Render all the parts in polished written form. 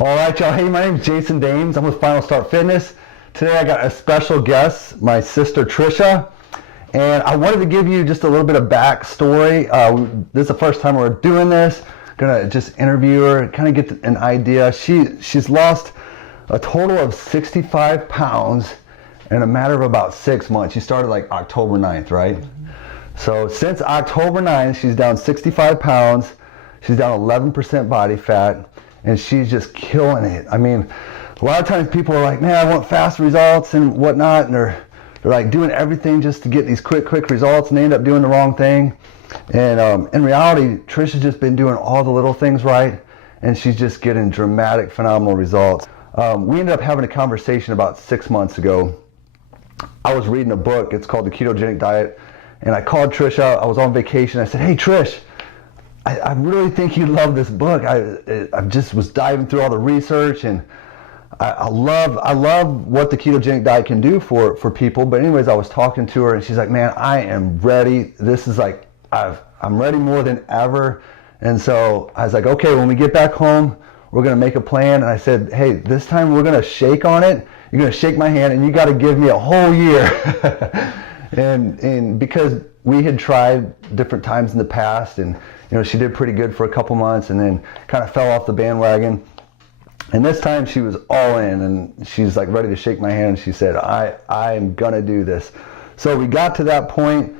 All right, y'all. Hey, my name is Jason Dames. I'm with Final Start Fitness. Today I got a special guest, my sister Tricia, and I wanted to give you just a little bit of backstory. This is the first time we're doing this. Gonna just interview her, kind of get an idea. She's lost a total of 65 pounds in a matter of about 6 months. She started like October 9th, right? So since October 9th, she's down 65 pounds. She's down 11% body fat. And she's just killing it. I mean, a lot of times people are like, man, I want fast results and whatnot, and they're like doing everything just to get these quick results, and they end up doing the wrong thing. And in reality, Tricia's just been doing all the little things right, and she's just getting dramatic, phenomenal results. We ended up having a conversation about 6 months ago. I was reading a book. It's called The Ketogenic Diet, and I called Tricia. I was on vacation. I said, hey, Trish, I really think you'd love this book. I just was diving through all the research, and I love what the ketogenic diet can do for people. But anyways, I was talking to her, and she's like, man, I am ready. This is like, I'm ready more than ever. And so I was like, okay, when we get back home, we're going to make a plan. And I said, hey, this time we're going to shake on it. You're going to shake my hand, and you got to give me a whole year. and because we had tried different times in the past, and you know, she did pretty good for a couple months and then kind of fell off the bandwagon. And this time she was all in, and she's like ready to shake my hand, and she said, I'm gonna do this. So we got to that point.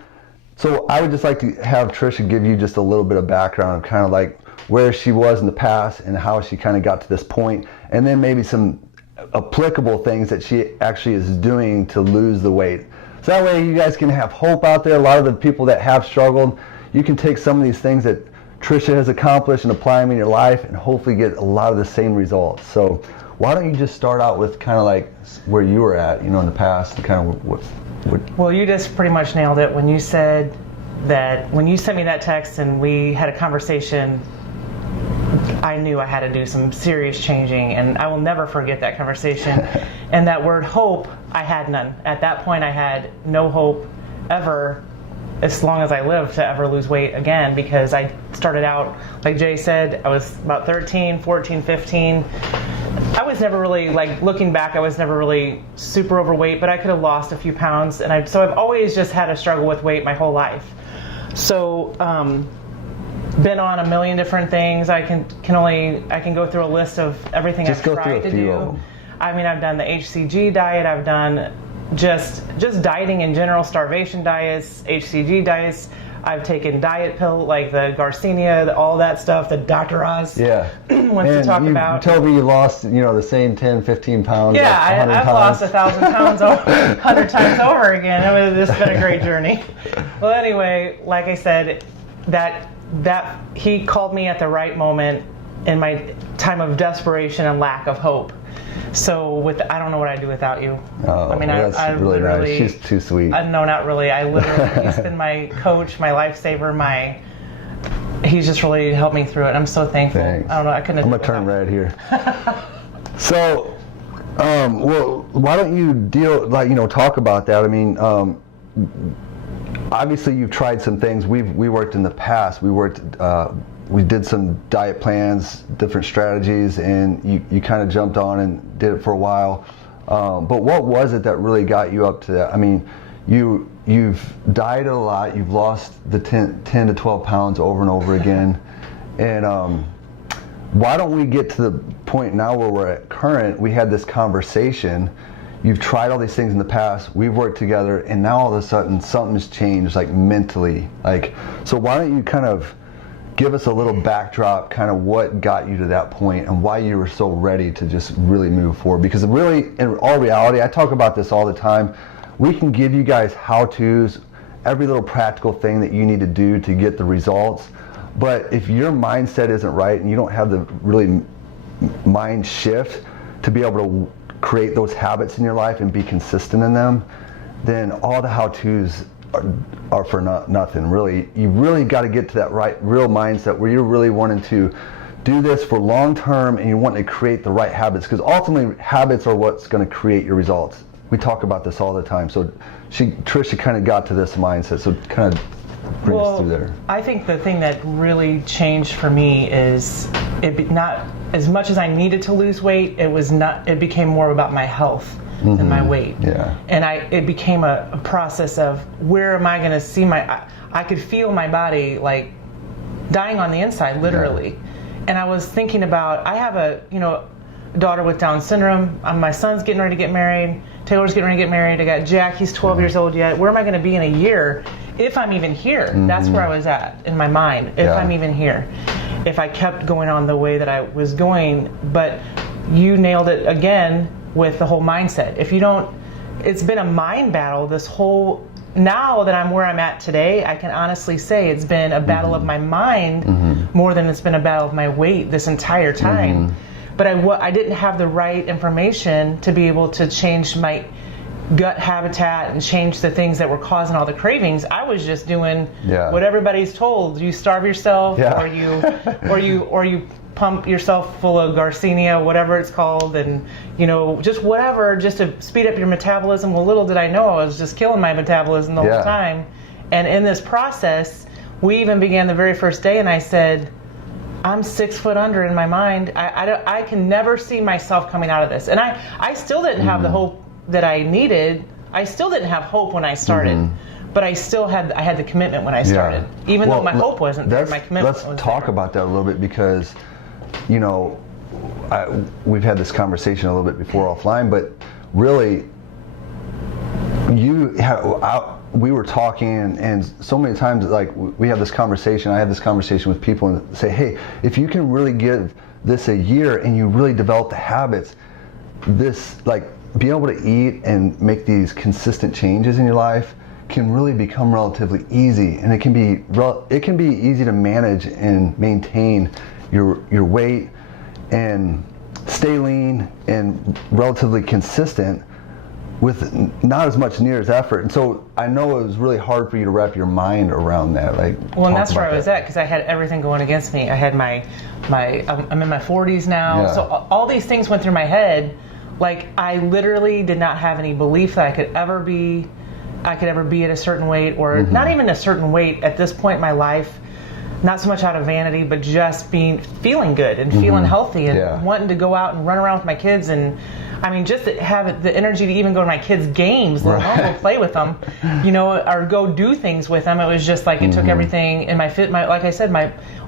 So I would just like to have Tricia give you just a little bit of background of kind of like where she was in the past and how she kind of got to this point, and then maybe some applicable things that she actually is doing to lose the weight. So that way you guys can have hope out there. A lot of the people that have struggled, you can take some of these things that Tricia has accomplished and apply them in your life and hopefully get a lot of the same results. So why don't you just start out with kind of like where you were at, you know, in the past, and kind of what. Well, you just pretty much nailed it when you said that, when you sent me that text and we had a conversation, I knew I had to do some serious changing, and I will never forget that conversation. And that word hope, I had none. At that point, I had no hope ever, as long as I live, to ever lose weight again, because I started out, like Jay said, I was about 13, 14, 15. I was never really, like, looking back, I was never really super overweight, but I could have lost a few pounds. And so I've always just had a struggle with weight my whole life. So, been on a million different things. I can go through a list of everything I've tried to do. I mean, I've done the HCG diet, I've done just dieting in general, starvation diets, HCG diets. I've taken diet pill like the Garcinia, all that stuff that Dr. Oz wants to talk about. You told me you lost, you know, the same 10, 15 pounds. Yeah, I've lost 1,000 pounds 100 times over again. It's been a great journey. Well, anyway, like I said, that he called me at the right moment in my time of desperation and lack of hope. So I don't know what I'd do without you. Oh, I mean, that's really nice. She's too sweet. No, not really. I literally, he's been my coach, my lifesaver, he's just really helped me through it. I'm so thankful. Thanks. I don't know, I couldn't have I'm gonna turn right here. So, well, why don't you talk about that? I mean, obviously you've tried some things. We worked in the past. We did some diet plans, different strategies, and you kind of jumped on and did it for a while. But what was it that really got you up to that? I mean, you've dieted a lot. You've lost the 10 to 12 pounds over and over again. And why don't we get to the point now where we're at current? We had this conversation. You've tried all these things in the past. We've worked together, and now all of a sudden something's changed, like mentally. So why don't you kind of give us a little backdrop, kind of what got you to that point and why you were so ready to just really move forward? Because really, in all reality, I talk about this all the time. We can give you guys how-tos, every little practical thing that you need to do to get the results. But if your mindset isn't right and you don't have the really mind shift to be able to create those habits in your life and be consistent in them, then all the how-tos are for nothing. Really, you really got to get to that real mindset where you're really wanting to do this for long term, and you want to create the right habits, because ultimately habits are what's going to create your results. We talk about this all the time. So Tricia kind of got to this mindset. So kind of bring us through there. I think the thing that really changed for me is as much as I needed to lose weight, it became more about my health than my weight. Yeah. And it became a process of where am I going to see I could feel my body like dying on the inside, literally. And I was thinking about, I have a daughter with Down syndrome. My son's getting ready to get married. Taylor's getting ready to get married. I got Jack, he's 12 years old yet. Where am I going to be in a year if I'm even here? That's where I was at in my mind, if I'm even here. If I kept going on the way that I was going. But you nailed it again with the whole mindset. If you don't, it's been a mind battle now that I'm where I'm at today, I can honestly say it's been a battle of my mind more than it's been a battle of my weight this entire time. But I didn't have the right information to be able to change my gut habitat and change the things that were causing all the cravings. I was just doing what everybody's told. You starve yourself, or you pump yourself full of Garcinia, whatever it's called, and just whatever, just to speed up your metabolism. Well, little did I know I was just killing my metabolism the whole time. And in this process, we even began the very first day, and I said, I'm 6 foot under in my mind. I can never see myself coming out of this. And I still didn't have the hope that I needed. I still didn't have hope when I started. But I had the commitment when I started. Even though my hope wasn't there, my commitment was there. Let's talk about that a little bit, because we've had this conversation a little bit before offline, but really we were talking, and so many times, like, we have this conversation, I have this conversation with people and say, hey, if you can really give this a year and you really develop the habits, being able to eat and make these consistent changes in your life can really become relatively easy, and it can be easy to manage and maintain your weight and stay lean and relatively consistent with not as much effort. And so I know it was really hard for you to wrap your mind around that. Well, and that's where I was at, because I had everything going against me. I had I'm in my 40s now, so all these things went through my head. Like, I literally did not have any belief that I could ever be at a certain weight, or not even a certain weight at this point in my life. Not so much out of vanity, but just feeling good and feeling healthy and wanting to go out and run around with my kids, and just to have the energy to even go to my kids' games, let alone go play with them, or go do things with them. It was just like it took everything. And like I said,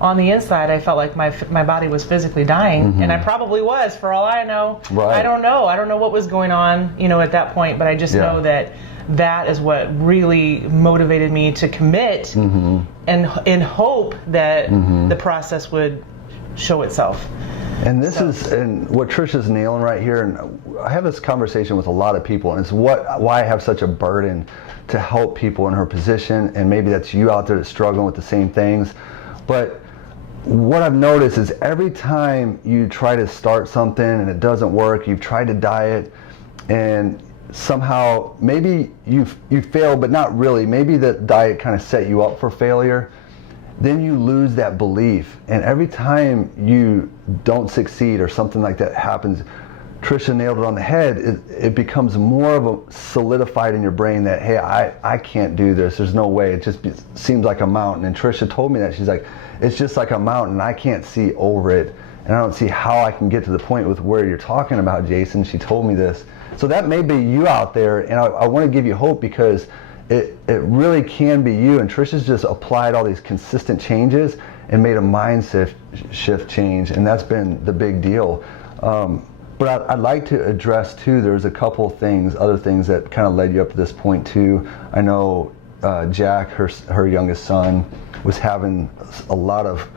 on the inside, I felt like my body was physically dying, and I probably was, for all I know. Right. I don't know what was going on, at that point, but I just know that is what really motivated me to commit, and in hope that the process would show itself. And and what Tricia's nailing right here, and I have this conversation with a lot of people, and it's why I have such a burden to help people in her position, and maybe that's you out there that's struggling with the same things. But what I've noticed is every time you try to start something and it doesn't work, you've tried to diet, and somehow maybe you failed, but not really. Maybe the diet kind of set you up for failure. Then you lose that belief, and every time you don't succeed or something like that happens, Tricia nailed it on the head. It becomes more of a solidified in your brain that, hey, I can't do this. There's no way. It just seems like a mountain. And Tricia told me that. She's like, it's just like a mountain. I can't see over it, and I don't see how I can get to the point with where you're talking about, Jason. She told me this. So that may be you out there, and I want to give you hope, because it really can be you. And Tricia's just applied all these consistent changes and made a mindset shift change, and that's been the big deal. But I'd like to address too, there's a couple other things that kind of led you up to this point too. I know Jack, her youngest son, was having a lot of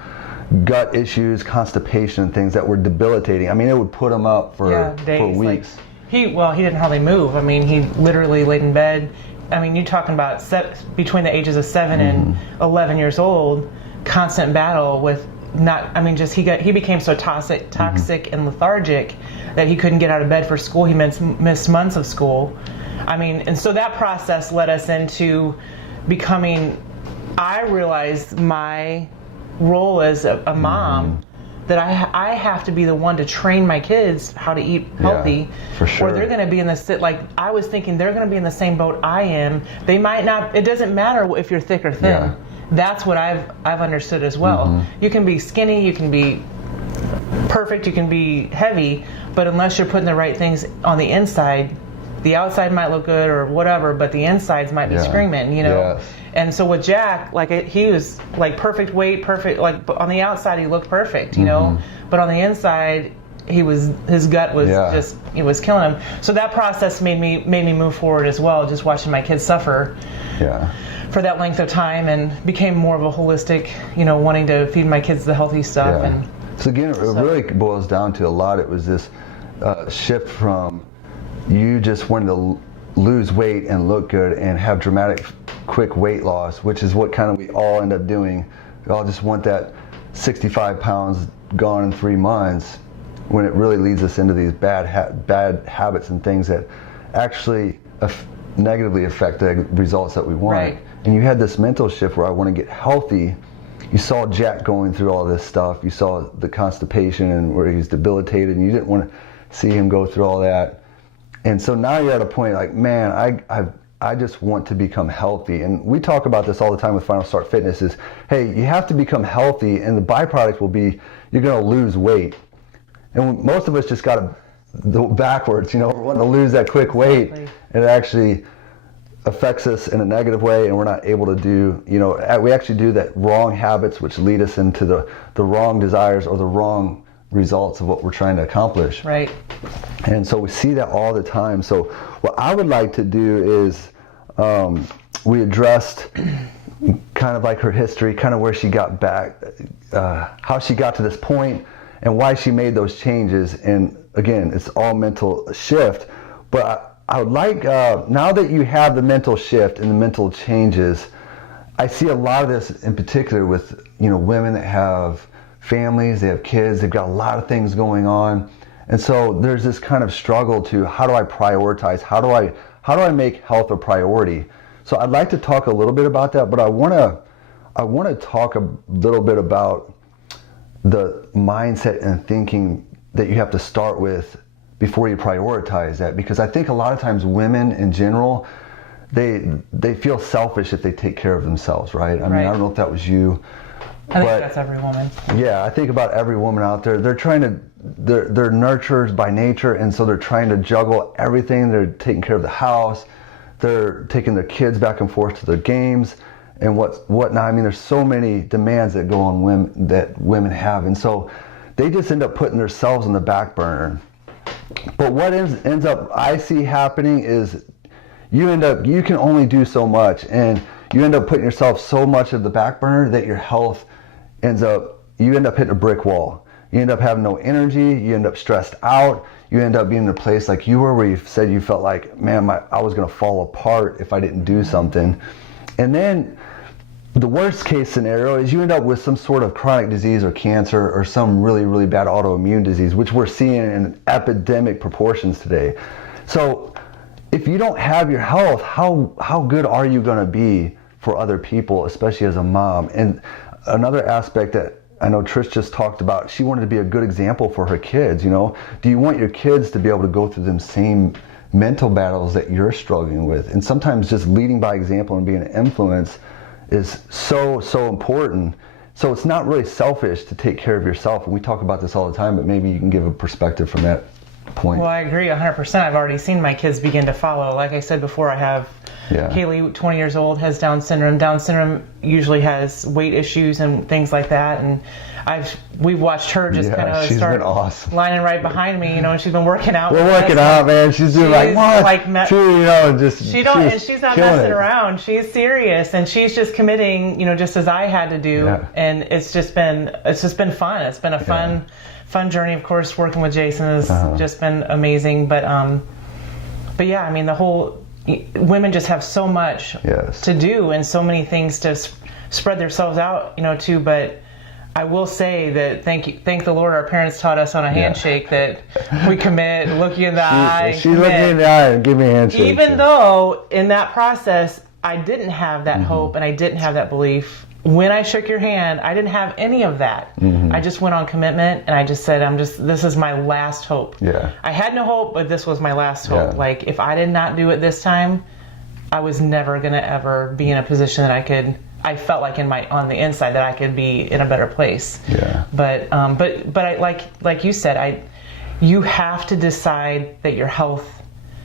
gut issues, constipation, and things that were debilitating. It would put him up for weeks. He didn't hardly move. He literally laid in bed. You're talking about between the ages of 7 and 11 years old, constant battle with he became so toxic and lethargic that he couldn't get out of bed for school. He missed months of school. And so that process led us into becoming, I realized my role as a mom, that I have to be the one to train my kids how to eat healthy. For sure. Or they're going to be I was thinking they're going to be in the same boat I am. They might not, it doesn't matter if you're thick or thin. That's what I've understood as well. You can be skinny, you can be perfect, you can be heavy, but unless you're putting the right things on the inside, the outside might look good or whatever, but the insides might be screaming, you know? Yes. And so with Jack, like he was like perfect weight, perfect, like on the outside he looked perfect, you know? But on the inside, his gut was just, it was killing him. So that process made me move forward as well, just watching my kids suffer for that length of time, and became more of a holistic, you know, wanting to feed my kids the healthy stuff. And so again, it really boils down to a lot. It was this shift from you just wanted to lose weight and look good and have dramatic, quick weight loss, which is what kind of we all end up doing. We all just want that 65 pounds gone in 3 months, when it really leads us into these bad habits and things that actually negatively affect the results that we want. Right. And you had this mental shift where I want to get healthy. You saw Jack going through all this stuff. You saw the constipation and where he's debilitated, and you didn't want to see him go through all that. And so now you're at a point like, man, I just want to become healthy. And we talk about this all the time with Final Start Fitness is, hey, you have to become healthy, and the byproduct will be you're going to lose weight. And most of us just got to go backwards, you know, we're wanting to lose that quick weight. Exactly. And it actually affects us in a negative way, and we're not able to do, you know, we actually do that wrong habits, which lead us into the wrong desires or the wrong results of what we're trying to accomplish. Right. And so we see that all the time. So what I would like to do is we addressed kind of like her history, kind of where she got back, how she got to this point, and why she made those changes. And again, it's all mental shift. But I would like, now that you have the mental shift and the mental changes, I see a lot of this in particular with, you know, women that have families, they have kids, they've got a lot of things going on. And so there's this kind of struggle to, how do I prioritize? How do I make health a priority? So I'd like to talk a little bit about that, but I want to talk a little bit about the mindset and thinking that you have to start with before you prioritize that, because I think a lot of times women in general, they feel selfish if they take care of themselves, right? I mean, I don't know if that was you. I think that's every woman. Yeah, I think about every woman out there. They're nurturers by nature, and so they're trying to juggle everything. They're taking care of the house. They're taking their kids back and forth to their games and whatnot. I mean, there's so many demands that go on women have, and so they just end up putting themselves on the back burner. But what ends up I see happening is you can only do so much, and you end up putting yourself so much at the back burner that your health you end up hitting a brick wall. You end up having no energy, you end up stressed out, you end up being in a place like you were where you said you felt like, man, I was going to fall apart if I didn't do something. And then the worst case scenario is you end up with some sort of chronic disease or cancer or some really, really bad autoimmune disease, which we're seeing in epidemic proportions today. So if you don't have your health, how good are you going to be for other people, especially as a mom? And another aspect that I know Trish just talked about, she wanted to be a good example for her kids, you know. Do you want your kids to be able to go through them same mental battles that you're struggling with? And sometimes just leading by example and being an influence is so important. So it's not really selfish to take care of yourself. And we talk about this all the time, but maybe you can give a perspective from that point. Well, I agree 100%. I've already seen my kids begin to follow. Like I said before, I have Haley, 20 years old, has Down syndrome. Down syndrome usually has weight issues and things like that. And we've watched her just kind of start lining right behind me, you know, and she's been working out. We're working out, man. She's doing she's not messing around. She's serious, and she's just committing, you know, just as I had to do. Yeah. And it's just been fun. It's been a fun journey. Of course, working with Jason has just been amazing. But yeah, I mean, women just have so much to do and so many things to spread themselves out, you know, too. But I will say that thank the Lord, our parents taught us on a handshake that we commit, look you in the eye. She's looking in the eye and give me a handshake. Even though in that process I didn't have that hope and I didn't have that belief. When I shook your hand, I didn't have any of that. I just went on commitment, and I just said, this is my last hope. Yeah. I had no hope, but this was my last hope. Yeah. Like, if I did not do it this time, I was never going to ever be in a position that I felt like on the inside that I could be in a better place. Yeah. But I, like you said, you have to decide that your health.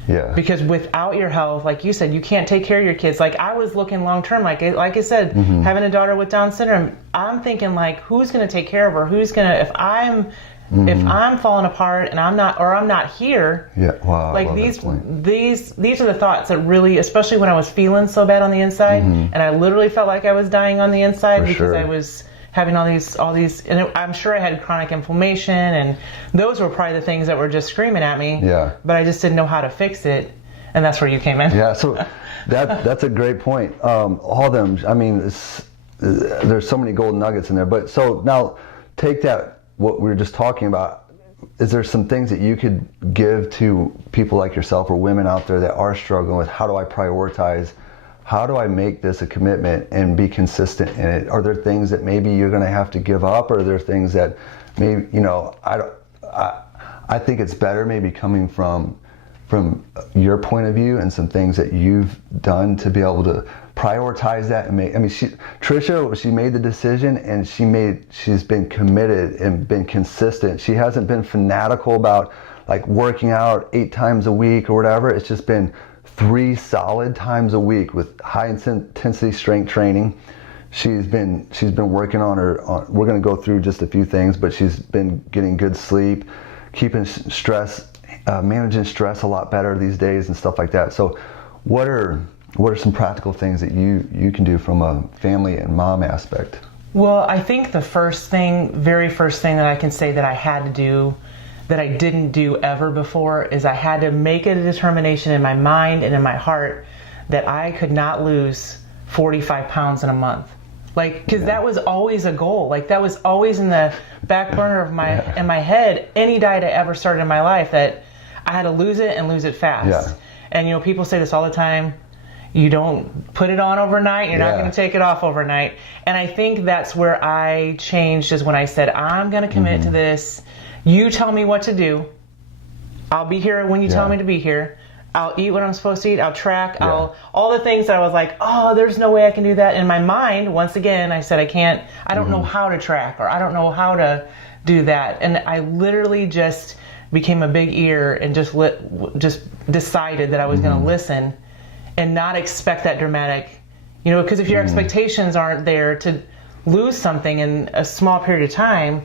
Yeah. Because without your health, like you said, you can't take care of your kids. Like I was looking long term, like I said, having a daughter with Down syndrome, I'm thinking like, who's going to take care of her? Who's going to, if I'm falling apart and I'm not here. Yeah. Wow. Like these are the thoughts that really, especially when I was feeling so bad on the inside, and I literally felt like I was dying on the inside because I was having all these, and I'm sure I had chronic inflammation, and those were probably the things that were just screaming at me. Yeah. But I just didn't know how to fix it, and that's where you came in. Yeah. So that's a great point. All of them. I mean, there's so many gold nuggets in there. But so now take that, what we were just talking about. Is there some things that you could give to people like yourself or women out there that are struggling with, how do I prioritize? How do I make this a commitment and be consistent in it? Are there things that maybe you're going to have to give up, or are there things that maybe, I think it's better maybe coming from your point of view and some things that you've done to be able to prioritize that and make. I mean, Tricia, she made the decision, and she's been committed and been consistent. She hasn't been fanatical about like working out 8 times a week or whatever. It's just been 3 solid times a week with high intensity strength training. She's been working on we're going to go through just a few things, but she's been getting good sleep, keeping stress, managing stress a lot better these days and stuff like that. So what are some practical things that you can do from a family and mom aspect? Well, I think the very first thing that I can say that I had to do that I didn't do ever before is I had to make a determination in my mind and in my heart that I could not lose 45 pounds in a month. Like, because that was always a goal. Like, that was always in the back burner of in my head, any diet I ever started in my life, that I had to lose it and lose it fast. Yeah. And, people say this all the time. You don't put it on overnight. You're not going to take it off overnight. And I think that's where I changed, is when I said, I'm going to commit to this. You tell me what to do. I'll be here when you tell me to be here. I'll eat what I'm supposed to eat. I'll track. All the things that I was like, oh, there's no way I can do that. In my mind, once again, I said, I don't know how to track, or I don't know how to do that. And I literally just became a big ear and just decided that I was going to listen and not expect that dramatic, because if your expectations aren't there to lose something in a small period of time.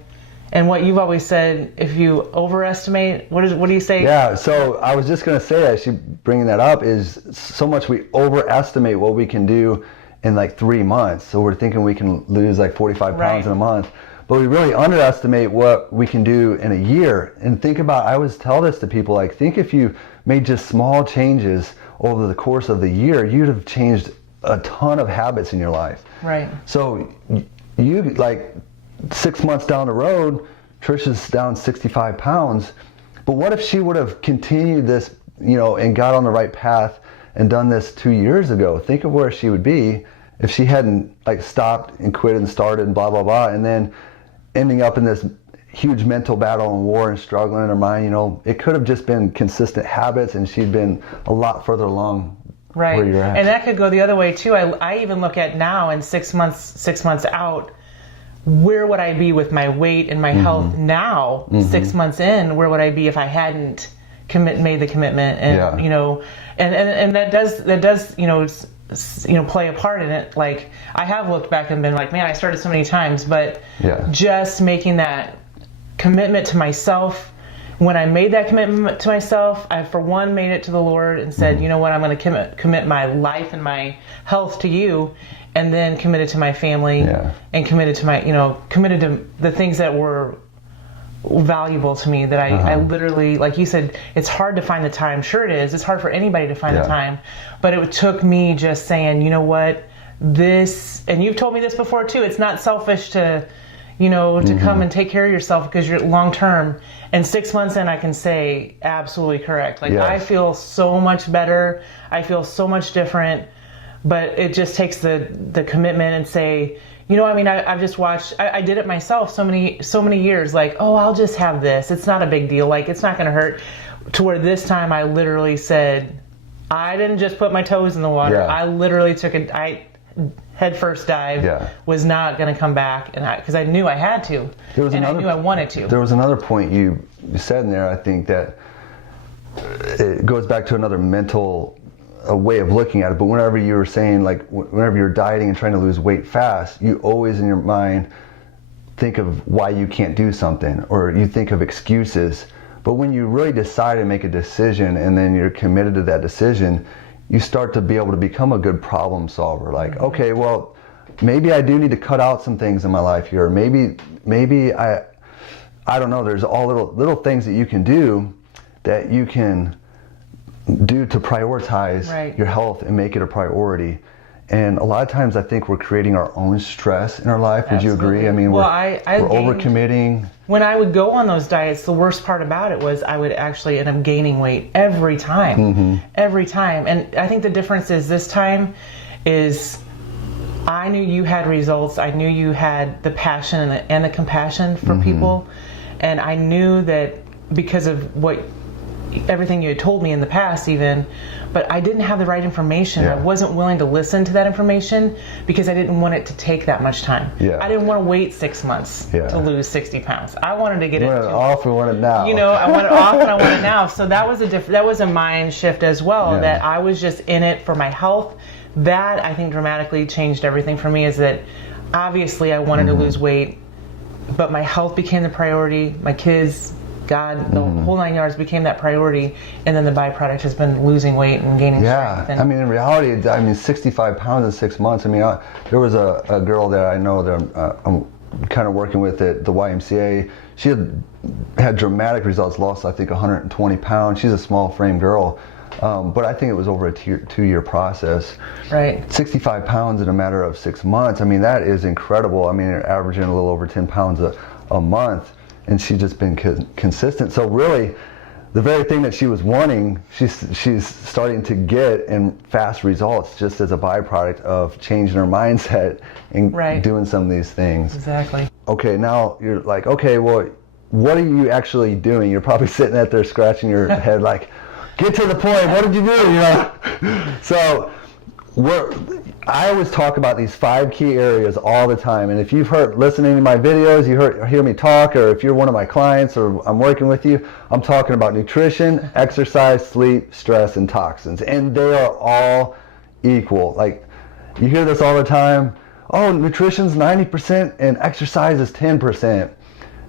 And what you've always said, if you overestimate, what do you say? Yeah, so I was just going to say, actually bringing that up, is so much we overestimate what we can do in like 3 months. So we're thinking we can lose like 45 pounds in a month, but we really underestimate what we can do in a year. And think about, I always tell this to people, like, think if you made just small changes over the course of the year, you'd have changed a ton of habits in your life. Right. So you, like, 6 months down the road, Tricia's down 65 pounds. But what if she would have continued this, and got on the right path and done this 2 years ago? Think of where she would be if she hadn't like stopped and quit and started and blah, blah, blah. And then ending up in this huge mental battle and war and struggling in her mind. It could have just been consistent habits, and she'd been a lot further along. Right. Where you're at. And that could go the other way too. I even look at now, and 6 months out, where would I be with my weight and my health now? 6 months in, where would I be if I hadn't made the commitment? And and that does play a part in it. Like, I have looked back and been like, man, I started so many times, but just making that commitment to myself. When I made that commitment to myself, I, for one, made it to the Lord and said, you know what, I'm going to commit my life and my health to you, and then committed to my family and committed to committed to the things that were valuable to me, that I literally, like you said, it's hard to find the time. Sure it is. It's hard for anybody to find the time, but it took me just saying, you know what, this, and you've told me this before too, it's not selfish to come and take care of yourself because you're long term. And 6 months in, I can say absolutely correct. Like, I feel so much better. I feel so much different. But it just takes the commitment and say, I've just watched. I did it myself so many years. Like, oh, I'll just have this. It's not a big deal. Like, it's not going to hurt. To where this time, I literally said, I didn't just put my toes in the water. I literally took head first dive Yeah. was not going to come back, and because I knew I had to, I knew I wanted to. There was another point you said in there, I think, that it goes back to another mental way of looking at it. But whenever you were saying, like, whenever you're dieting and trying to lose weight fast, you always in your mind think of why you can't do something, or you think of excuses. But when you really decide to make a decision and then you're committed to that decision, you start to be able to become a good problem solver. Like, okay, well, maybe I do need to cut out some things in my life here. Maybe I don't know. There's all little things that you can do that you can do to prioritize your health and make it a priority. And a lot of times I think we're creating our own stress in our life. Would you agree? I mean, we're overcommitting. When I would go on those diets, the worst part about it was I would actually end up gaining weight every time. Every time. And I think the difference is this time is I knew you had results. I knew you had the passion and the compassion for people. And I knew that because of everything you had told me in the past even, but I didn't have the right information. I wasn't willing to listen to that information because I didn't want it to take that much time. I didn't want to wait 6 months to lose 60 pounds. I wanted to get it off and want it now. You know, I want it off and I want it now. So that was a mind shift as well, that I was just in it for my health. That I think dramatically changed everything for me, is that obviously I wanted to lose weight, but my health became the priority. My kids, God, the whole 9 yards became that priority, and then the byproduct has been losing weight and gaining strength. I mean, in reality, 65 pounds in 6 months. I mean, there was a girl that I know that I'm kind of working with at the YMCA. She had dramatic results, lost I think 120 pounds. She's a small frame girl, but I think it was over a 2-year process. 65 pounds in a matter of 6 months. I mean, that is incredible. I mean, you're averaging a little over 10 pounds a month. And she's just been consistent. So really, the very thing that she was wanting, she's starting to get in fast results just as a byproduct of changing her mindset and doing some of these things. Exactly. Okay, now you're like, okay, well, what are you actually doing? You're probably sitting out there scratching your head like, get to the point, what did you do? You know? So I always talk about these 5 key areas all the time, and if you've listening to my videos, you hear me talk, or if you're one of my clients or I'm working with you, I'm talking about nutrition, exercise, sleep, stress, and toxins, and they are all equal. Like, you hear this all the time, oh, nutrition's 90% and exercise is 10%.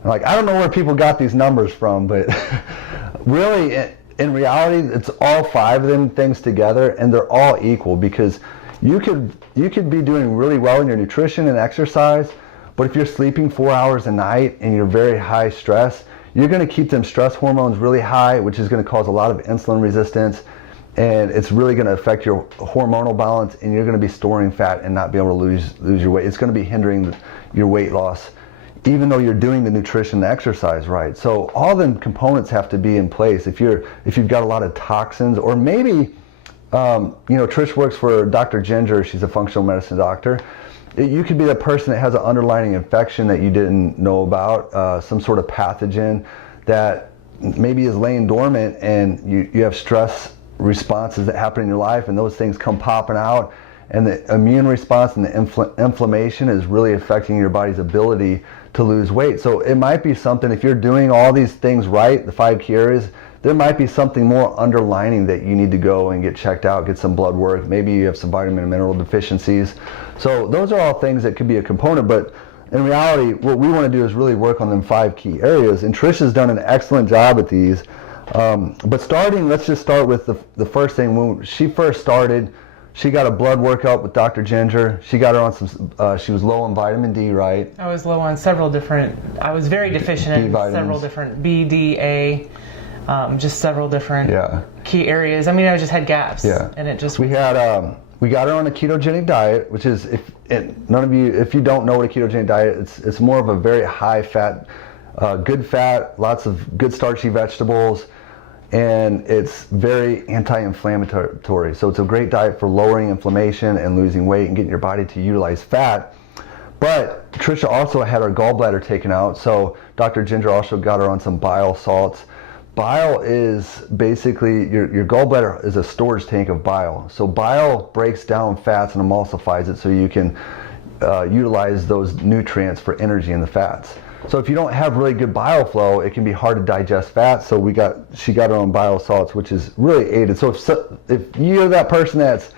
Like, I don't know where people got these numbers from, but really, in reality, it's all 5 of them things together, and they're all equal, because you could be doing really well in your nutrition and exercise, but if you're sleeping 4 hours a night and you're very high stress, you're going to keep them stress hormones really high, which is going to cause a lot of insulin resistance, and it's really going to affect your hormonal balance, and you're going to be storing fat and not be able to lose your weight. It's going to be hindering your weight loss, even though you're doing the nutrition and exercise right. So all the components have to be in place. If you've got a lot of toxins, or maybe Trish works for Dr. Ginger. She's a functional medicine doctor. You could be the person that has an underlying infection that you didn't know about, some sort of pathogen that maybe is laying dormant, and you have stress responses that happen in your life, and those things come popping out, and the immune response and the inflammation is really affecting your body's ability to lose weight. So it might be something, if you're doing all these things right, the 5 key areas, there might be something more underlining that you need to go and get checked out, get some blood work. Maybe you have some vitamin and mineral deficiencies. So those are all things that could be a component, but in reality, what we want to do is really work on them 5 key areas, and Trish has done an excellent job at these. But let's just start with the first thing. When she first started, she got a blood workup with Dr. Ginger. She got her on some, she was low on vitamin D, right? I was low on several different, I was very deficient in several different B, D, A, just several different key areas. I mean, I just had gaps. And it just... We got her on a ketogenic diet, which is, if you don't know what a ketogenic diet is, it's more of a very high fat, good fat, lots of good starchy vegetables, and it's very anti-inflammatory. So it's a great diet for lowering inflammation and losing weight and getting your body to utilize fat. But Tricia also had her gallbladder taken out, so Dr. Ginger also got her on some bile salts. bile is basically, your gallbladder is a storage tank of bile. So bile breaks down fats and emulsifies it so you can utilize those nutrients for energy in the fats. So if you don't have really good bile flow, it can be hard to digest fats. So she got her own bile salts, which is really aided. So if you're that person that's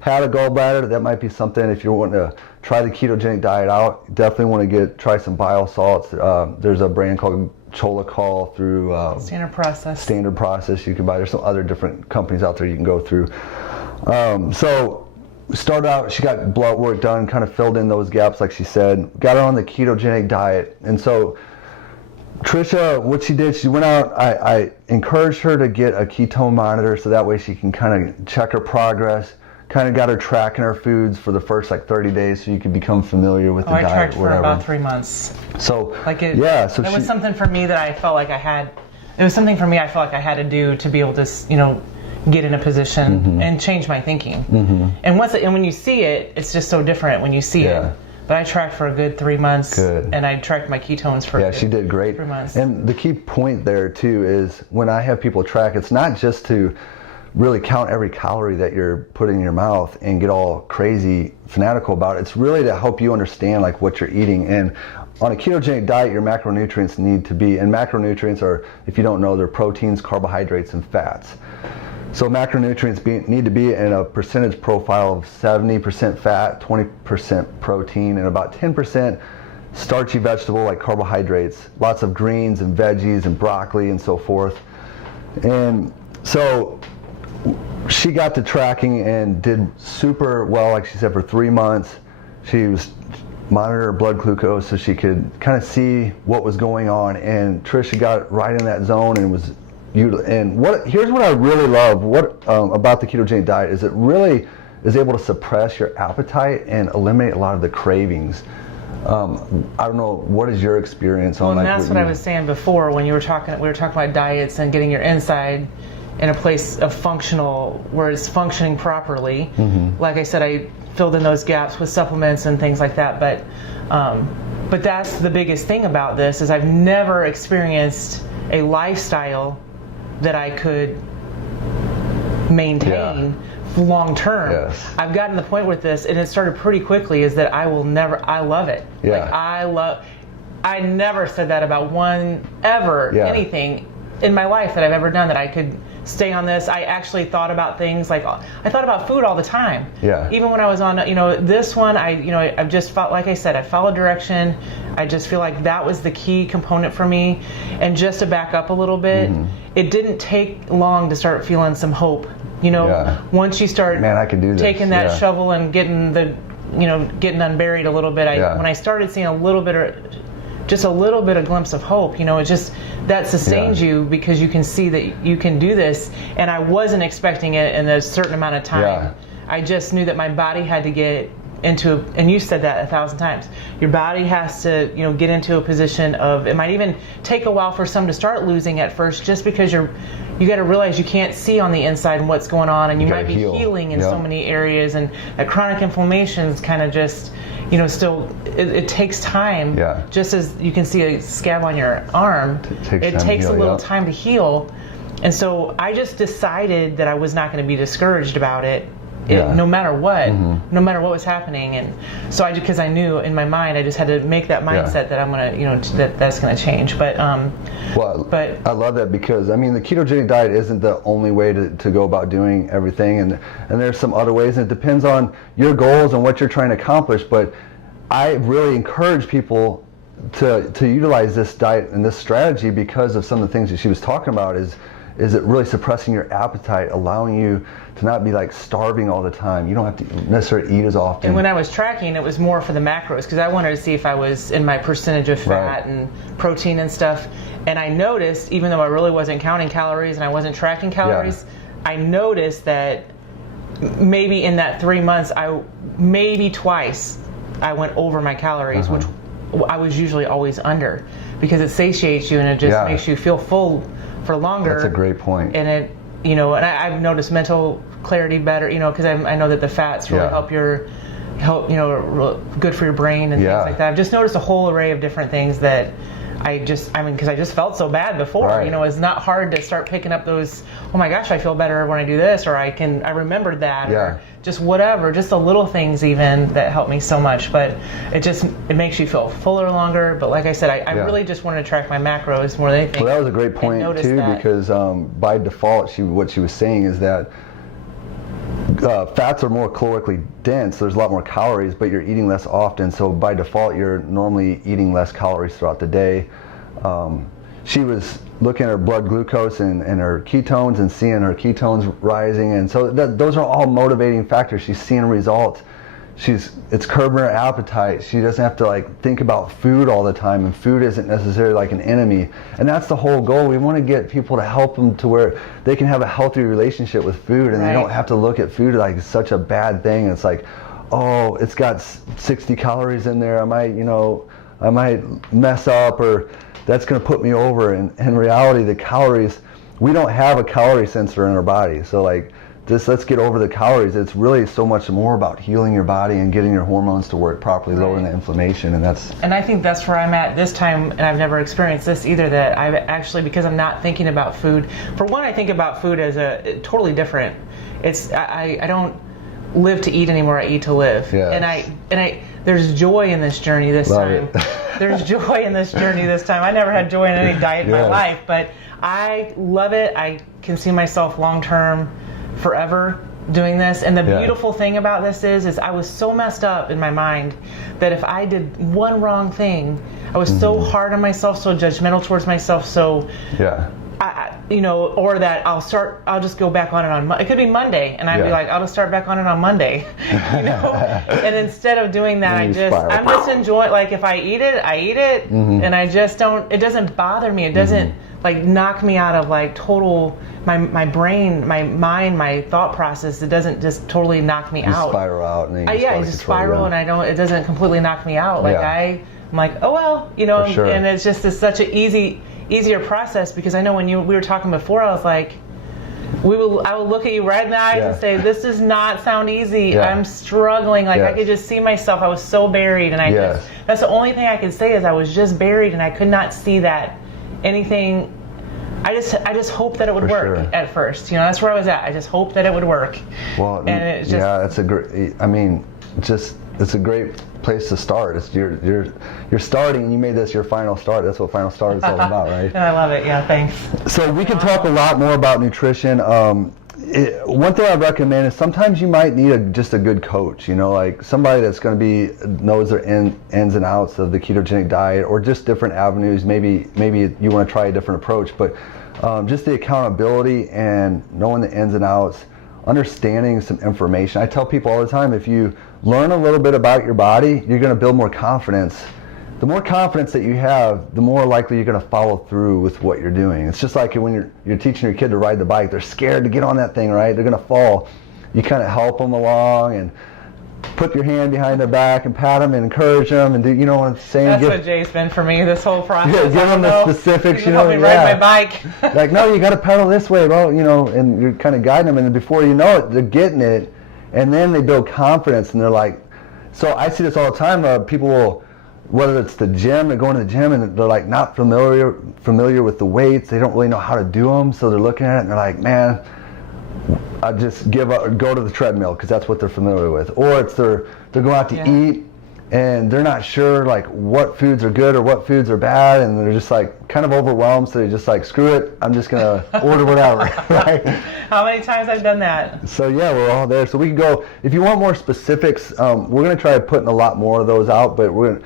had a gallbladder, that might be something. If you're wanting to try the ketogenic diet out, definitely want to try some bile salts. There's a brand called Cholecol through Standard Process you can buy. There's some other different companies out there you can go through. So we started out, she got blood work done, kind of filled in those gaps like she said, got her on the ketogenic diet. And so Tricia, what she did, she went out, I encouraged her to get a ketone monitor so that way she can kind of check her progress. Kind of got her tracking her foods for the first like 30 days so you could become familiar with the diet. I tracked for about 3 months. So it was something for me that I felt like I had. It was something for me I felt like I had to do to be able to, get in a position and change my thinking. And when you see it, it's just so different when you see it. But I tracked for a good 3 months. And I tracked my ketones for she did great. 3 months. And the key point there too is when I have people track, it's not just to really count every calorie that you're putting in your mouth and get all crazy fanatical about it. It's really to help you understand like what you're eating. And on a ketogenic diet, your macronutrients need to be, and macronutrients are, if you don't know, they're proteins, carbohydrates, and fats. So macronutrients need to be in a percentage profile of 70% fat, 20% protein, and about 10% starchy vegetable like carbohydrates, lots of greens and veggies and broccoli and so forth. And so she got to tracking and did super well, like she said, for 3 months. She was monitoring her blood glucose so she could kind of see what was going on. And Tricia got right in that zone and was. And here's what I really love about the ketogenic diet is it really is able to suppress your appetite and eliminate a lot of the cravings. I don't know, what is your experience on that? Well, that's what I was saying before when we were talking about diets and getting your inside in a place of where it's functioning properly. Like I said, I filled in those gaps with supplements and things like that. But that's the biggest thing about this is I've never experienced a lifestyle that I could maintain long term. I've gotten to the point with this, and it started pretty quickly, is that I love it. I never said that about anything in my life that I've ever done that I could stay on this. I actually thought about things like I thought about food all the time. Even when I was on, this one, I've just felt, like I said, I followed direction. I just feel like that was the key component for me. And just to back up a little bit, it didn't take long to start feeling some hope. Once you start I can do this. Taking that shovel and getting unburied a little bit, when I started seeing a little bit of glimpse of hope, it just, that sustains you because you can see that you can do this. And I wasn't expecting it in a certain amount of time. I just knew that my body had to get into, and you said that 1,000 times, your body has to, get into a position of, it might even take a while for some to start losing at first, just because you got to realize you can't see on the inside and what's going on, and you might be healing in so many areas, and that chronic inflammation is kind of just, still, it takes time. Just as you can see a scab on your arm, it takes a little time to heal. And so I just decided that I was not going to be discouraged about it. No matter what, no matter what was happening. And so because I knew in my mind, I just had to make that mindset that I'm going to, that's going to change. But I love that because, the ketogenic diet isn't the only way to go about doing everything. And there's some other ways, and it depends on your goals and what you're trying to accomplish. But I really encourage people to utilize this diet and this strategy because of some of the things that she was talking about is it really suppressing your appetite, allowing you to not be like starving all the time. You don't have to necessarily eat as often. And when I was tracking, it was more for the macros because I wanted to see if I was in my percentage of fat and protein and stuff. And I noticed, even though I really wasn't counting calories and I wasn't tracking calories, I noticed that maybe in that 3 months, maybe twice I went over my calories, which I was usually always under, because it satiates you and it just makes you feel full for longer. That's a great point. And it, and I've noticed mental clarity better, because I know that the fats really help, good for your brain and things like that. I've just noticed a whole array of different things that because I just felt so bad before. Right. You know, it's not hard to start picking up those, oh my gosh, I feel better when I do this, or I remembered that, or just whatever, just the little things even that help me so much. But it makes you feel fuller longer. But like I said, I really just wanted to track my macros more than anything. Well, that was a great point too, because by default, what she was saying is that fats are more calorically dense. There's a lot more calories, but you're eating less often. So by default, you're normally eating less calories throughout the day. She was looking at her blood glucose and her ketones and seeing her ketones rising. And so those are all motivating factors. She's seeing results. It's curbing her appetite. She doesn't have to think about food all the time, and food isn't necessarily like an enemy. And that's the whole goal. We want to get people to help them to where they can have a healthy relationship with food, and they don't have to look at food like it's such a bad thing. It's like, oh, it's got 60 calories in there. I might mess up, or that's going to put me over. And in reality, the calories, we don't have a calorie sensor in our body. So let's get over the calories. It's really so much more about healing your body and getting your hormones to work properly, lowering the inflammation, and I think that's where I'm at this time, and I've never experienced this either, that I've actually, because I'm not thinking about food. For one, I think about food as a totally different. I don't live to eat anymore. I eat to live. Yes. And I there's joy in this journey this time. There's joy in this journey this time. I never had joy in any diet in my life, but I love it. I can see myself long term, forever doing this. And the beautiful thing about this is I was so messed up in my mind that if I did one wrong thing, I was so hard on myself, so judgmental towards myself, so or that I'll just go back on it on it could be Monday, and I'd be like, I'll just start back on it on Monday. And instead of doing that, I'm just enjoying, if I eat it, and I just don't, it doesn't bother me, it doesn't knock me out of total my brain, my mind, my thought process. It doesn't just totally knock me out. Spiral out, and then you just spiral, and it doesn't completely knock me out. I'm like, oh well, and it's just such an easier process, because I know when we were talking before, I was like, I will look at you right in the eyes and say, this does not sound easy. I'm struggling. I could just see myself. I was so buried, and that's the only thing I could say is I was just buried, and I could not see that anything. I just hoped that it would work at first. That's where I was at. I just hoped that it would work. Well, and it's just, it's a great. It's a great place to start. It's you're starting, and you made this your final start. That's what final start is all about, right? And I love it. Yeah, thanks. So we can talk a lot more about nutrition. One thing I recommend is sometimes you might need just a good coach. Somebody that's going to knows their ins and outs of the ketogenic diet, or just different avenues. Maybe you want to try a different approach, but just the accountability and knowing the ins and outs, understanding some information. I tell people all the time, if you learn a little bit about your body, you're going to build more confidence. The more confidence that you have, the more likely you're going to follow through with what you're doing. It's just like when you're teaching your kid to ride the bike. They're scared to get on that thing, right? They're going to fall. You kind of help them along and put your hand behind their back and pat them and encourage them, and you know what I'm saying? That's what Jay's been for me this whole process. Yeah, give them the specifics. Help me ride my bike. No, you got to pedal this way, bro. And you're kind of guiding them, and then before you know it, they're getting it, and then they build confidence, and they're like. So I see this all the time. People will, whether it's the gym, they're going to the gym, and they're not familiar with the weights. They don't really know how to do them, so they're looking at it and they're like, man, I just give up, go to the treadmill, because that's what they're familiar with. Or it's they're going out to eat, and they're not sure what foods are good or what foods are bad, and they're just kind of overwhelmed, so they're just screw it, I'm just gonna order whatever. Right? How many times I've done that? So we're all there. So we can go, if you want more specifics, we're gonna try putting a lot more of those out, but we're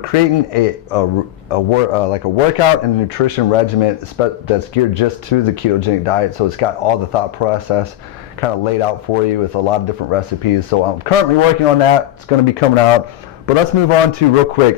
creating a workout and nutrition regimen that's geared just to the ketogenic diet. So it's got all the thought process kind of laid out for you with a lot of different recipes. So I'm currently working on that. It's going to be coming out. But let's move on to real quick.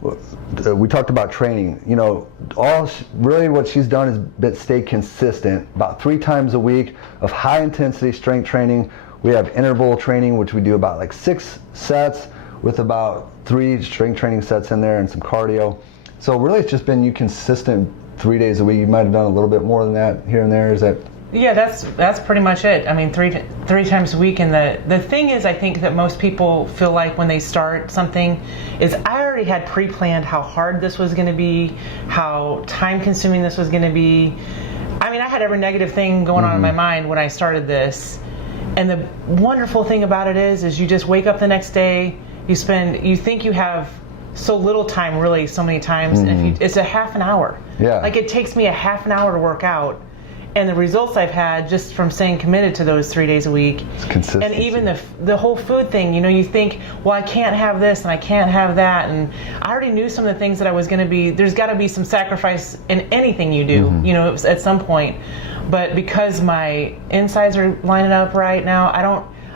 We talked about training. Really what she's done is stay consistent. About 3 times a week of high intensity strength training. We have interval training, which we do about 6 sets with about 3 strength training sets in there and some cardio. So really it's just been you consistent 3 days a week. You might have done a little bit more than that here and there. Is that Yeah, that's pretty much it. I mean, three times a week. And the thing is, I think that most people feel like when they start something is I already had pre-planned how hard this was going to be, how time consuming this was going to be. I mean, I had every negative thing going on in my mind when I started this. And the wonderful thing about it is you just wake up the next day, you think you have so little time, really, so many times, and it's a half an hour. Yeah. Like it takes me a half an hour to work out. And the results I've had just from staying committed to those 3 days a week, and even the whole food thing, you think, well, I can't have this and I can't have that, and I already knew some of the things that I was going to be. There's got to be some sacrifice in anything you do, at some point. But because my insides are lining up right now,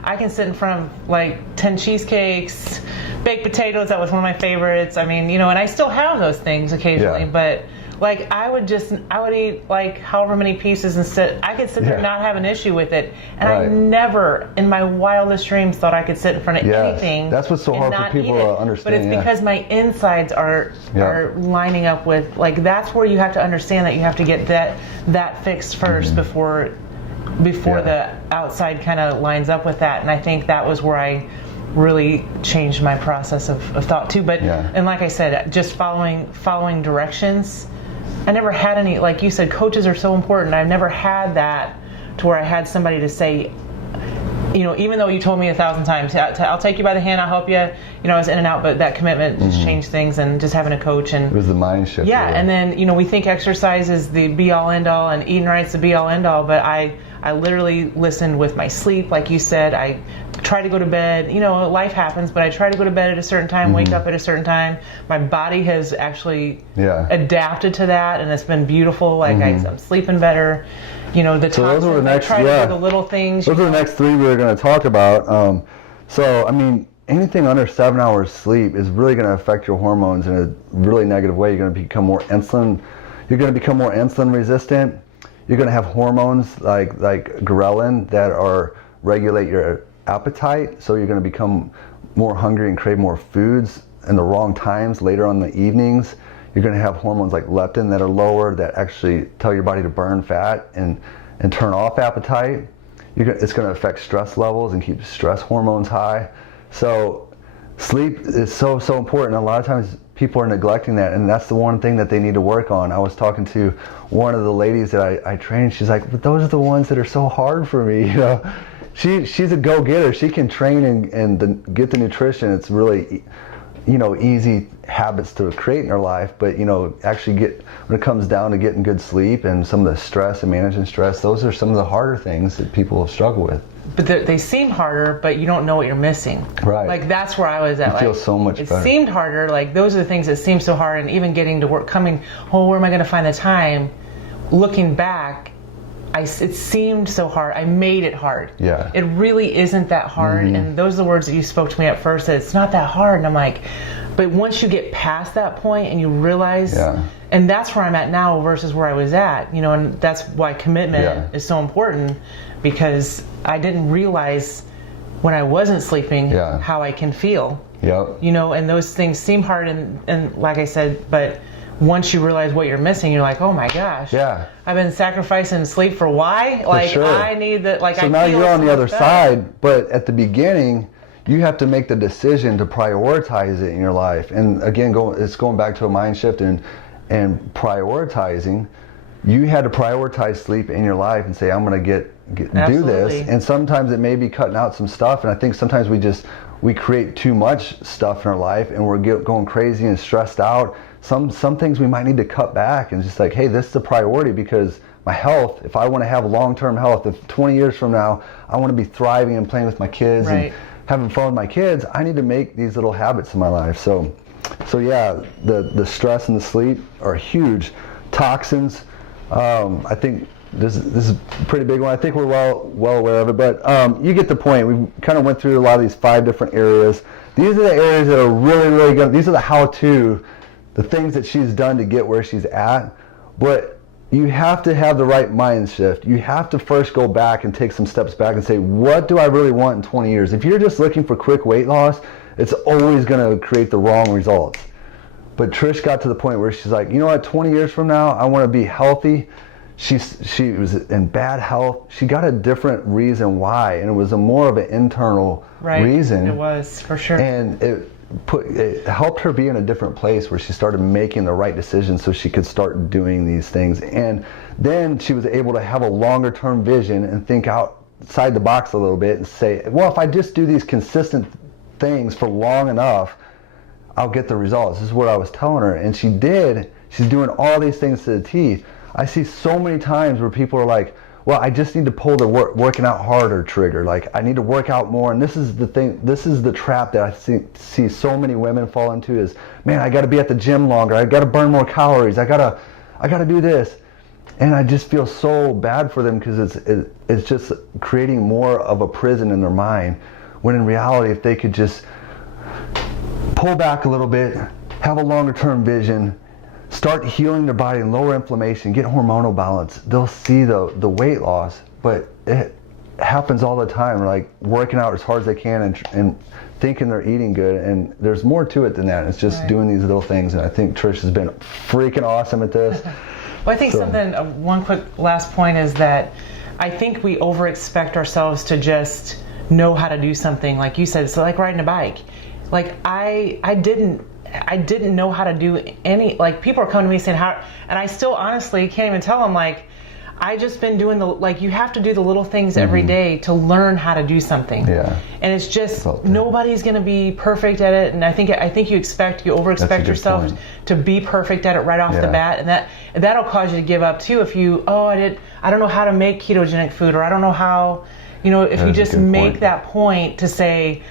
I can sit in front of like 10 cheesecakes, baked potatoes. That was one of my favorites. I mean, and I still have those things occasionally, but. Like I would eat like however many pieces and I could sit there and not have an issue with it. And I never in my wildest dreams thought I could sit in front of anything. That's what's so hard for people to understand. But it's because my insides are lining up with, like, that's where you have to understand that you have to get that fixed first before the outside kind of lines up with that. And I think that was where I really changed my process of thought too. But and like I said, just following directions. I never had any, like you said, coaches are so important. I've never had that to where I had somebody to say, even though you told me 1,000 times, I'll take you by the hand, I'll help you. I was in and out, but that commitment just changed things, and just having a coach. And it was the mind shift. Yeah, and then, we think exercise is the be-all, end-all, and eating right's the be-all, end-all, but I literally listened with my sleep, like you said. I try to go to bed. Life happens, but I try to go to bed at a certain time, wake up at a certain time. My body has actually adapted to that, and it's been beautiful. Like I'm sleeping better. The so those are the next, I try to do the little things. Those are the next three we're going to talk about. So, I mean, anything under 7 hours sleep is really going to affect your hormones in a really negative way. You're going to become more insulin. You're going to become more insulin resistant. You're going to have hormones like ghrelin that regulate your appetite. So you're going to become more hungry and crave more foods in the wrong times, later on in the evenings. You're going to have hormones like leptin that are lower, that actually tell your body to burn fat and turn off appetite. It's going to affect stress levels and keep stress hormones high. So sleep is so important. A lot of times people are neglecting that, and that's the one thing that they need to work on. I was talking to one of the ladies that I trained. She's like, but those are the ones that are so hard for me. She's a go-getter. She can train and get the nutrition. It's really easy habits to create in her life, but actually when it comes down to getting good sleep and some of the stress and managing stress, those are some of the harder things that people struggle with. But they seem harder, but you don't know what you're missing. Right. Like that's where I was at. It feels so much better. It seemed harder. Like those are the things that seem so hard, and even getting to work, where am I going to find the time? Looking back, it seemed so hard. I made it hard. Yeah. It really isn't that hard. And those are the words that you spoke to me at first, that it's not that hard. And I'm like, but once you get past that point and you realize, and that's where I'm at now versus where I was at, and that's why commitment is so important, because I didn't realize when I wasn't sleeping how I can feel. Yep. And those things seem hard, and like I said, but once you realize what you're missing, you're like, oh my gosh, I've been sacrificing sleep for why? Like, sure. I need that. Like, so now you're on the other side, but at the beginning, you have to make the decision to prioritize it in your life. And again, it's going back to a mind shift and prioritizing. You had to prioritize sleep in your life and say, I'm going to do this. And sometimes it may be cutting out some stuff. And I think sometimes we create too much stuff in our life, and we're going crazy and stressed out. Some things we might need to cut back and just like, hey, this is a priority, because my health, if I want to have long-term health, if 20 years from now I want to be thriving and playing with my kids and having fun with my kids, I need to make these little habits in my life. So yeah, the stress and the sleep are huge. Toxins, I think this is a pretty big one. I think we're well aware of it, but you get the point. We kind of went through a lot of these 5 different areas. These are the areas that are really, really good. These are the how-to, the things that she's done to get where she's at. But you have to have the right mind shift. You have to first go back and take some steps back and say, what do I really want in 20 years? If you're just looking for quick weight loss, it's always going to create the wrong results. But Trish got to the point where she's like, you know what, 20 years from now, I want to be healthy. she was in bad health. She got a different reason why, and it was a more of an internal reason. It was, for sure. And it helped her be in a different place where she started making the right decisions so she could start doing these things. And then she was able to have a longer term vision and think outside the box a little bit and say, well, if I just do these consistent things for long enough, I'll get the results. This is what I was telling her. And she did. She's doing all these things to the T. I see so many times where people are like, well, I just need to pull the working out harder trigger. Like, I need to work out more. And this is the thing, this is the trap that I see so many women fall into is, man, I got to be at the gym longer. I got to burn more calories. I got to do this. And I just feel so bad for them because it's just creating more of a prison in their mind. When in reality, if they could just pull back a little bit, have a longer term vision, start healing their body and lower inflammation, get hormonal balance, they'll see the weight loss. But it happens all the time, like working out as hard as they can and thinking they're eating good. And there's more to it than that. It's just doing these little things. And I think Trish has been freaking awesome at this. Well, I think one quick last point is that I think we overexpect ourselves to just know how to do something. Like you said, it's like riding a bike. Like I didn't know how to do any, like people are coming to me saying how, and I still honestly can't even tell them, like, I just been doing you have to do the little things every day to learn how to do something. Yeah. And it's just, nobody's going to be perfect at it. And I think you over-expect yourself to be perfect at it right off the bat. And that'll cause you to give up too. If you, I don't know how to make ketogenic food, or I don't know how, if you just make that point to say,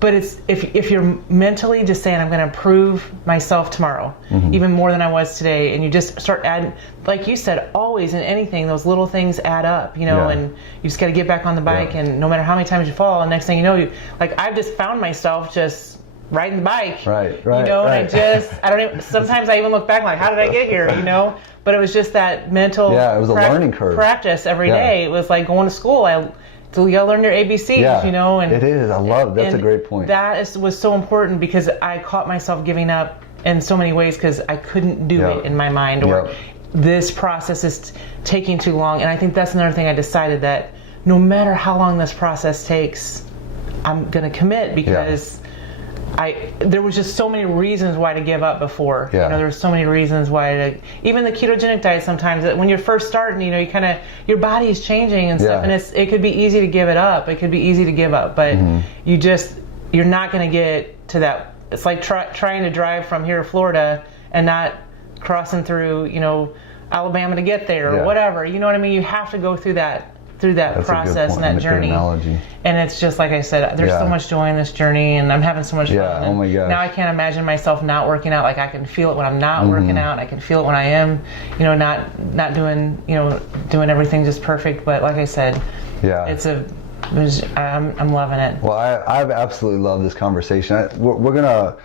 but it's if you're mentally just saying, I'm going to improve myself tomorrow, even more than I was today, and you just start adding, like you said, always in anything, those little things add up, and you just got to get back on the bike, and no matter how many times you fall, and next thing you know, I've just found myself just riding the bike, and I don't even, sometimes I even look back like, how did I get here, but it was just that mental it was a learning curve practice every day. It was like going to school. So you gotta learn your ABCs, and it is. I love it. That's a great point. That was so important because I caught myself giving up in so many ways because I couldn't do it in my mind, or this process is taking too long. And I think that's another thing I decided, that no matter how long this process takes, I'm gonna commit, because there was just so many reasons why to give up before. There were so many reasons why even the ketogenic diet sometimes, that when you're first starting, your body is changing and stuff, and it could be easy to give it up. It could be easy to give up, but you're not going to get to that. It's like trying to drive from here to Florida and not crossing through, Alabama to get there or whatever. You know what I mean? You have to go through that process and that journey. And it's just like I said, there's so much joy in this journey, and I'm having so much fun. Oh my gosh. Now I can't imagine myself not working out. Like, I can feel it when I'm not working out, and I can feel it when I am, not doing, doing everything just perfect. But like I said, I'm loving it. Well, I've absolutely loved this conversation. We're gonna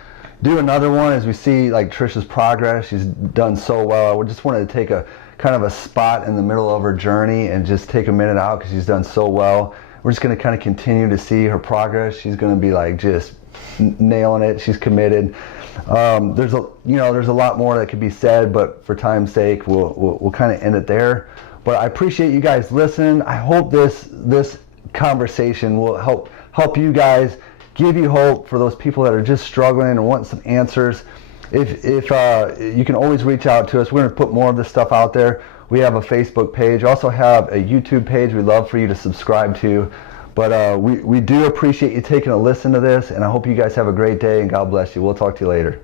do another one as we see like Tricia's progress. She's done so well. We just wanted to take a kind of a spot in the middle of her journey and just take a minute out because she's done so well. We're just going to kind of continue to see her progress. She's going to be like just nailing it. She's committed. There's a lot more that could be said, but for time's sake, we'll kind of end it there. But I appreciate you guys listening. I hope this conversation will help you guys, give you hope for those people that are just struggling and want some answers. If you can always reach out to us. We're going to put more of this stuff out there. We have a Facebook page, also have a YouTube page we'd love for you to subscribe to. But we do appreciate you taking a listen to this, and I hope you guys have a great day, and God bless you. We'll talk to you later.